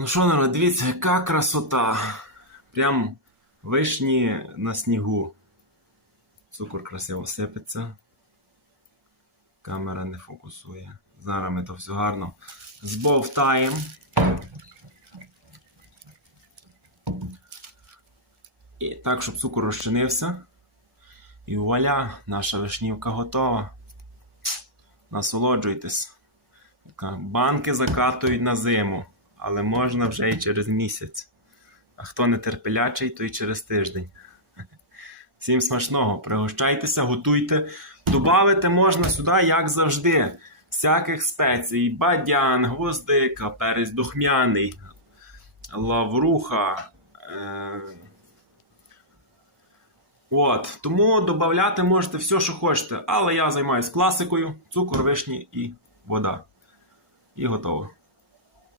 Ну що, народ, дивіться, яка красота. Прям вишні на снігу. Цукор красиво сипеться. Камера не фокусує. Зараз ми то все гарно збовтаємо. І так, щоб цукор розчинився. І вуаля, наша вишнівка готова. Насолоджуйтесь. Банки закатують на зиму, але можна вже і через місяць. А хто не терпелячий, то і через тиждень. Всім смачного, пригощайтеся, готуйте. Добавити можна сюди, як завжди, всяких спецій: бадян, гвоздика, перець духмяний, лавруха. Е... От, тому додати можете все, що хочете. Але я займаюся класикою, цукор, вишні і вода. І готово.